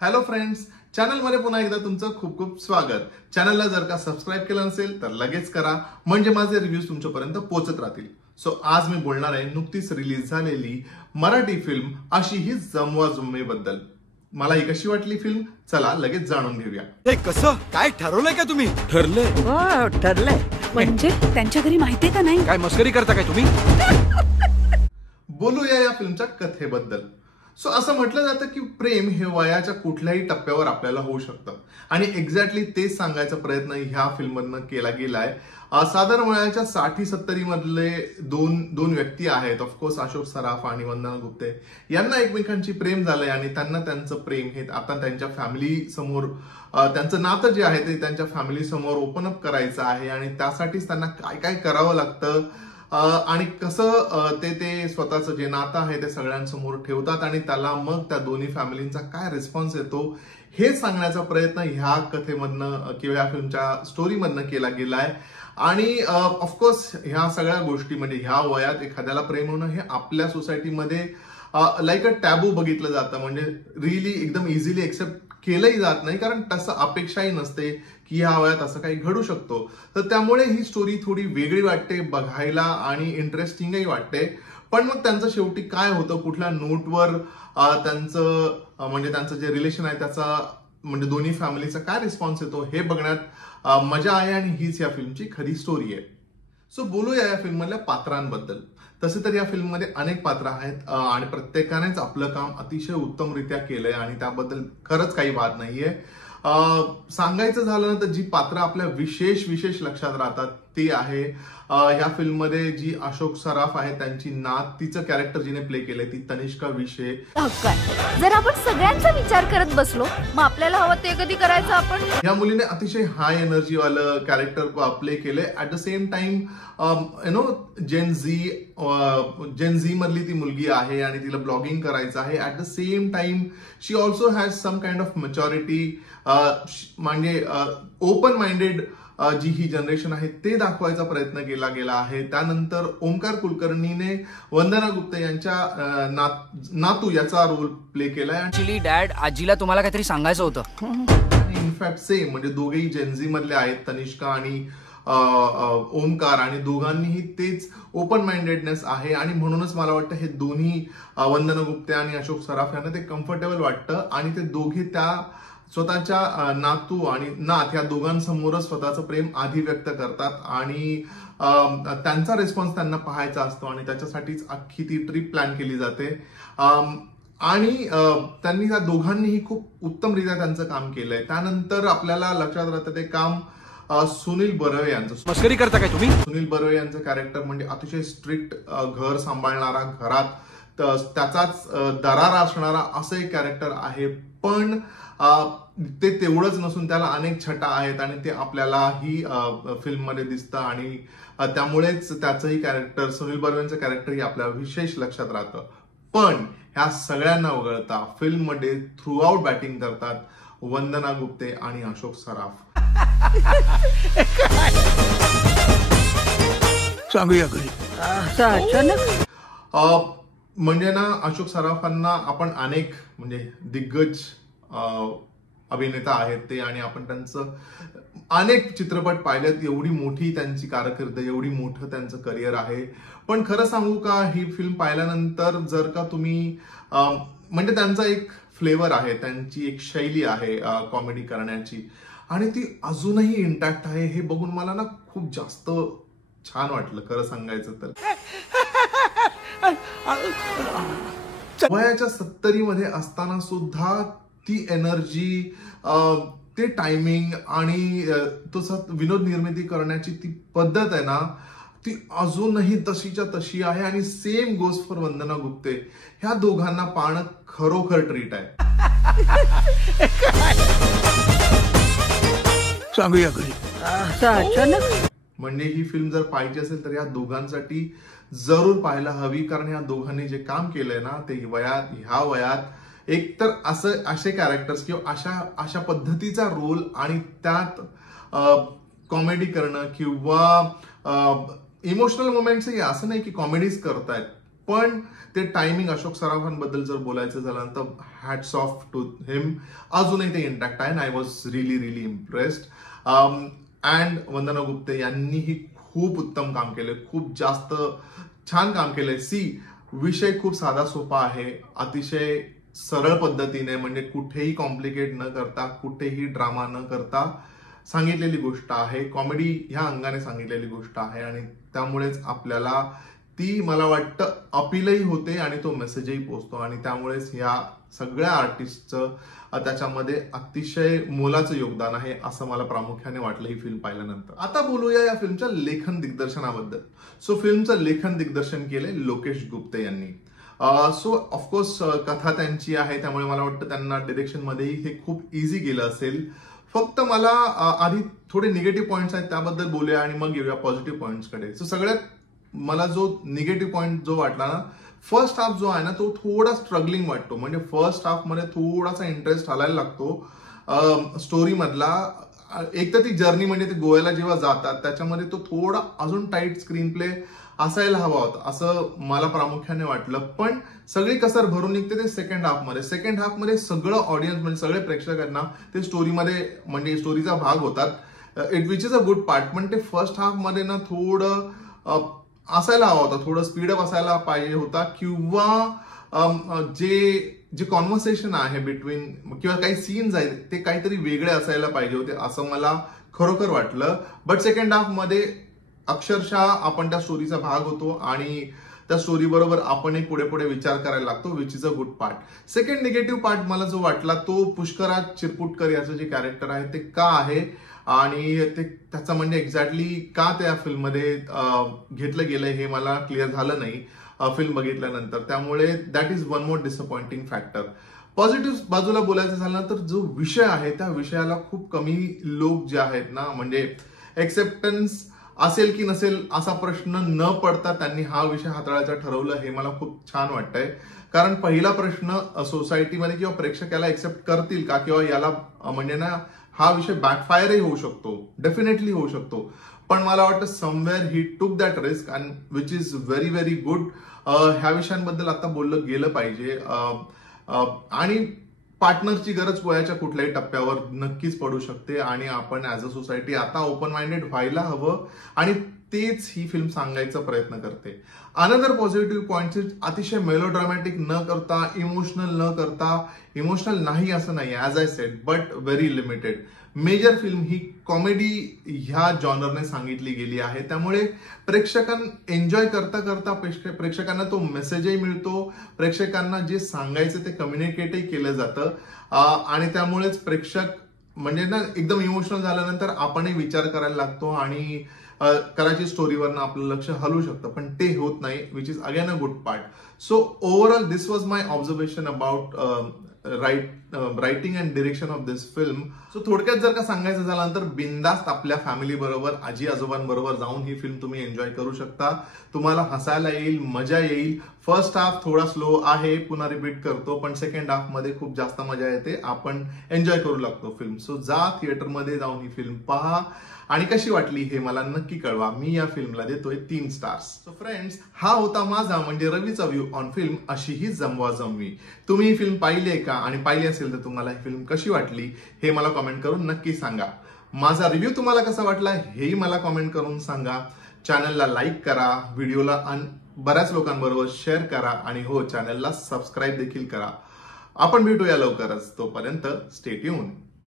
Hello friends, चॅनलमध्ये पुन्हा एकदा तुमचं खूप खूप स्वागत. चॅनलला जर का सबस्क्राईब केलं नसेल तर लगेच करा, म्हणजे माझे रिव्ह्यूज तुमच्यापर्यंत पोहोचत राहतील. सो आज मी बोलणार आहे नुकतीच रिलीज झालेली मराठी फिल्म अशी ही जमवा जुम्मे बद्दल. मला ही कशी वाटली फिल्म, चला लगेच जाणून घेऊया. कसं काय ठरवलंय का तुम्ही? ठरलंय म्हणजे त्यांच्या घरी माहितीये का नाही? काय मस्करी करता काय तुम्ही? बोलूया या फिल्मच्या कथेबद्दल. सो असं म्हटलं जातं की प्रेम हे वयाच्या कुठल्याही टप्प्यावर आपल्याला होऊ शकतं आणि एक्झॅक्टली तेच सांगायचा प्रयत्न ह्या फिल्ममधनं केला गेलाय. साधारण वयाच्या 60-70 मधले दोन व्यक्ती आहेत. ऑफकोर्स अशोक सराफ आणि वंदना गुप्ते यांना एकमेकांची प्रेम झालंय आणि त्यांना त्यांचं प्रेम हे आता त्यांच्या फॅमिली समोर, त्यांचं नातं जे आहे ते त्यांच्या फॅमिली समोर ओपन अप करायचं आहे आणि त्यासाठीच त्यांना काय काय करावं लागतं आणि कसं ते स्वतःचं जे नातं आहे ते सगळ्यांसमोर ठेवतात आणि त्याला मग त्या दोन्ही फॅमिलींचा काय रिस्पॉन्स येतो हे सांगण्याचा प्रयत्न ह्या कथेमधनं किंवा ह्या फिल्मच्या स्टोरीमधनं केला गेलाय. आणि ऑफकोर्स ह्या सगळ्या गोष्टी म्हणजे ह्या वयात एखाद्याला प्रेम होणं हे आपल्या सोसायटीमध्ये लाईक अ टॅबू बघितलं जातं, म्हणजे रिअली एकदम इझिली एक्सेप्ट केलंही जात नाही, कारण तसं अपेक्षाही नसते की ह्या वयात असं काही घडू शकतो. तर त्यामुळे ही स्टोरी थोडी वेगळी वाटते बघायला आणि इंटरेस्टिंगही वाटते. पण मग त्यांचं शेवटी काय होतं, कुठल्या नोटवर त्यांचं जे रिलेशन आहे त्याचा म्हणजे दोन्ही फॅमिलीचा काय रिस्पॉन्स येतो हे बघण्यात मजा आहे आणि हीच या फिल्मची खरी स्टोरी आहे. सो बोलूया या फिल्ममधल्या पात्रांबद्दल. तसे तर या फिल्ममध्ये अनेक पात्र आहेत आणि प्रत्येकानेच आपलं काम अतिशय उत्तमरित्या केलंय आणि त्याबद्दल खरंच काही वाद नाहीये. सांगायचं झालं ना तर जी पात्र आपल्या विशेष लक्षात राहतात ती आहे ह्या फिल्ममध्ये जी अशोक सराफ आहे त्यांची नात, तिचं कॅरेक्टर जिने प्ले केलंय ती तनिष्का विशे. जर आपण सगळ्यांचा विचार करत बसलो मग आपल्याला हवं ते कधी करायचं आपण. या मुलीने अतिशय हाय एनर्जी वालं कॅरेक्टर प्ले केलंय. At the same time Gen मधली ती मुलगी आहे आणि तिला ब्लॉगिंग करायचं आहे. At the same time she also has some kind of maturity, म्हणजे ओपन माइंडेड जी ही जनरेशन आहे ते दाखवायचा प्रयत्न केला गेला आहे. त्यानंतर ओमकार कुलकर्णीने वंदना गुप्ते यांच्या नातू याचा रोल प्ले केलाय. ऍक्च्युली डॅड, आजीला तुम्हाला काहीतरी सांगायचं होतं. इनफॅक्ट सेम म्हणजे दोघेही जेनझी मधले आहेत, तनिष्का आणि ओमकार, आणि दोघांनीही तेच ओपन माइंडेडनेस आहे आणि म्हणूनच मला वाटतं हे दोन्ही वंदना गुप्ते आणि अशोक सराफ यांना ते कम्फर्टेबल वाटतं आणि ते दोघे त्या स्वतःच्या नातू आणि नात या दोघांसमोरच स्वतःचं प्रेम आधी व्यक्त करतात आणि त्यांचा रिस्पॉन्स त्यांना पाहायचा असतो आणि त्याच्यासाठीच अख्खी ती ट्रिप प्लॅन केली जाते. आणि त्यांनी त्या दोघांनीही खूप उत्तमरित्या त्यांचं काम केलंय. त्यानंतर आपल्याला लक्षात राहतं ते काम सुनील बर्वे यांचं. मस्करी करता काय तुम्ही? सुनील बर्वे यांचं कॅरेक्टर म्हणजे अतिशय स्ट्रिक्ट, घर सांभाळणारा, घरात त्याचाच दरारा असणारा असं एक कॅरेक्टर आहे. पण ते तेवढंच नसून त्याला अनेक छटा आहेत आणि ते आपल्यालाही फिल्ममध्ये दिसतं आणि त्यामुळेच त्याचंही कॅरेक्टर, सुनील बर्वेंचं कॅरेक्टरही आपल्या विशेष लक्षात राहतं. पण ह्या सगळ्यांना वगळता फिल्ममध्ये थ्रू आउट बॅटिंग करतात वंदना गुप्ते आणि अशोक सराफ. सांगूया घरी म्हणजे ना, अशोक सराफांना आपण अनेक म्हणजे दिग्गज अभिनेता आहेत ते आणि आपण त्यांचं अनेक चित्रपट पाहिलेत. एवढी मोठी त्यांची कारकीर्द, एवढी मोठं त्यांचं करिअर आहे. पण खरं सांगू का, ही फिल्म पाहिल्यानंतर जर का तुम्ही म्हणजे त्यांचा एक फ्लेवर आहे, त्यांची एक शैली आहे कॉमेडी करण्याची आणि ती अजूनही इंटॅक्ट आहे. हे बघून मला ना खूप जास्त छान वाटलं खरं सांगायचं तर. वयाच्या 70 मध्ये असताना सुद्धा ती एनर्जी, ते टायमिंग आणि तो विनोद निर्मिती करण्याची ती पद्धत आहे ना, ती अजूनही तशीच्या तशी आहे. आणि सेम गोज फॉर वंदना गुप्ते. ह्या दोघांना पाहणं खरोखर ट्रीट आहे. सांगूया घरी. म्हणजे ही फिल्म जर पाहिजे असेल तर या दोघांसाठी जरूर पाहायला हवी, कारण ह्या दोघांनी जे काम केलंय ना ते ह्या वयात एकतर असे कॅरेक्टर्स किंवा अशा पद्धतीचा रोल आणि त्यात कॉमेडी करणं किंवा इमोशनल मोमेंट्स, असं नाही की कॉमेडीज करतायत, पण ते टायमिंग अशोक सराफांबद्दल जर बोलायचं झालं तर हॅट्स ऑफ टू हिम. अजूनही ते इंटॅक्ट आहे. I was really impressed. And Vandana Gupte यांनीही खूप उत्तम काम केले, खूप जास्त छान काम केलंय. विषय खूप साधा सोपा आहे, अतिशय सरळ पद्धतीने, म्हणजे कुठेही कॉम्प्लिकेट न करता, कुठेही ड्रामा न करता सांगितलेली गोष्ट आहे. कॉमेडी ह्या अंगाने सांगितलेली गोष्ट आहे आणि त्यामुळेच आपल्याला ती, मला वाटतं, अपीलही होते आणि तो मेसेजही पोहोचतो. आणि त्यामुळेच ह्या सगळ्या आर्टिस्टचं त्याच्यामध्ये अतिशय मोलाचं योगदान आहे असं मला प्रामुख्याने वाटलं ही फिल्म पाहिल्यानंतर. आता बोलूया या फिल्मच्या लेखन दिग्दर्शनाबद्दल. फिल्मचं लेखन दिग्दर्शन केलंय लोकेश गुप्ते यांनी. ऑफकोर्स कथा त्यांची आहे, त्यामुळे मला वाटतं त्यांना डिरेक्शन मध्येही हे खूप इझी गेलं असेल. फक्त मला आधी थोडे निगेटिव्ह पॉइंट्स आहेत त्याबद्दल बोलूया आणि मग येऊया पॉझिटिव्ह पॉइंट्सकडे. सगळ्यात मला जो निगेटिव्ह पॉइंट जो वाटला ना, फर्स्ट हाफ जो आहे ना, तो थोडा स्ट्रगलिंग वाटतो. म्हणजे फर्स्ट हाफ मध्ये थोडासा इंटरेस्ट हलायला लागतो स्टोरी मधला. एक तर ती जर्नी, म्हणजे ते गोव्याला जेव्हा जातात त्याच्यामध्ये तो थोडा अजून टाईट स्क्रीन प्ले असायला हवा होता असं मला प्रामुख्याने वाटलं. पण सगळी कसर भरून निघते ते सेकंड हाफ मध्ये सगळं ऑडियन्स, म्हणजे सगळे प्रेक्षकांना ते स्टोरीमध्ये, म्हणजे स्टोरीचा भाग होतात, which is a good part. पण ते फर्स्ट हाफ मध्ये ना थोडं असायला हवा होता, थोडं स्पीडअप असायला पाहिजे होता, किंवा जे कॉन्व्हर्सेशन आहे बिटवीन, किंवा काही सीन्स आहेत ते काहीतरी वेगळे असायला पाहिजे होते असं मला खरोखर वाटलं. बट सेकंड हाफ मध्ये अक्षरशः आपण त्या स्टोरीचा भाग होतो आणि त्या स्टोरी बरोबर आपण एक पुढे विचार करायला लागतो, which is a good part. Second negative part मला जो वाटला तो पुष्कराज चिरपुटकर याचं जे कॅरेक्टर आहे ते का आहे आणि ते त्याचं म्हणजे एक्झॅक्टली का त्या फिल्ममध्ये घेतलं गेलंय हे मला क्लिअर झालं नाही फिल्म बघितल्यानंतर. त्यामुळे that is one more disappointing factor. Positive बाजूला बोलायचं झालं तर जो विषय आहे त्या विषयाला खूप कमी लोक जे आहेत ना, म्हणजे एक्सेप्टन्स असेल की नसेल असा प्रश्न न पडता त्यांनी हा विषय हाताळायचं ठरवलं, हे मला खूप छान वाटतंय. कारण पहिला प्रश्न सोसायटीमध्ये किंवा प्रेक्षकाला एक्सेप्ट करतील का, किंवा याला म्हणजे ना हा विषय बॅकफायरही होऊ शकतो, डेफिनेटली होऊ शकतो. पण मला वाटतं समवेअर ही टूक that risk and which is very good. ह्या विषयांबद्दल आता बोललं गेलं पाहिजे. आणि पार्टनरची गरज वयाच्या कुठल्याही टप्प्यावर नक्कीच पडू शकते आणि आपण ऍज अ सोसायटी आता ओपन माइंडेड व्हायला हवं आणि तेच ही फिल्म सांगायचा प्रयत्न करते. अनदर पॉझिटिव्ह पॉइंट, अतिशय मेलोड्रामॅटिक न करता, इमोशनल नाही असं नाही, as I said, but very limited. Major film ही कॉमेडी ह्या जॉनरने सांगितली गेली आहे. त्यामुळे प्रेक्षकांना एन्जॉय करता प्रेक्षकांना तो मेसेजही मिळतो, प्रेक्षकांना जे सांगायचं ते कम्युनिकेटही केलं जातं आणि त्यामुळेच प्रेक्षक म्हणजे ना एकदम इमोशनल झाल्यानंतर आपणही विचार करायला लागतो आणि करायची स्टोरीवरनं आपलं लक्ष हलू शकतं, पण ते होत नाही, which is again a good part. So overall this was my observation about writing and direction of this film. So थोडक्यात जर का सांगायचं झालं तर बिंदास्त आपल्या फॅमिली बरोबर, आजी आजोबांबरोबर जाऊन ही फिल्म तुम्ही एन्जॉय करू शकता. तुम्हाला हसायला येईल, मजा येईल. फर्स्ट हाफ थोडा स्लो आहे, पुन्हा रिपीट करतो, पण सेकंड हाफ मध्ये खूप जास्त मजा येते, आपण एन्जॉय करू लागतो फिल्म. सो जा थिएटरमध्ये जाऊन ही फिल्म पहा आणि कशी वाटली हे मला नक्की कळवा. मी या फिल्मला देतोय 3 स्टार्स. सो फ्रेंड्स, हा होता माझा म्हणजे रवीचा व्ह्यू ऑन फिल्म अशी ही जमवा जमवी. तुम्ही ही फिल्म पाहिली आहे का, आणि पाहिली असेल तर तुम्हाला ही फिल्म कशी वाटली हे मला कमेंट करून नक्की सांगा. माझा रिव्ह्यू तुम्हाला कसा वाटला हेही मला कमेंट करून सांगा. चॅनलला लाईक करा, व्हिडिओला बऱ्याच लोकांबरोबर शेअर करा आणि हो, चॅनलला सबस्क्राईब देखील करा. आपण भेटूया लवकरच. तोपर्यंत स्टे ट्यून.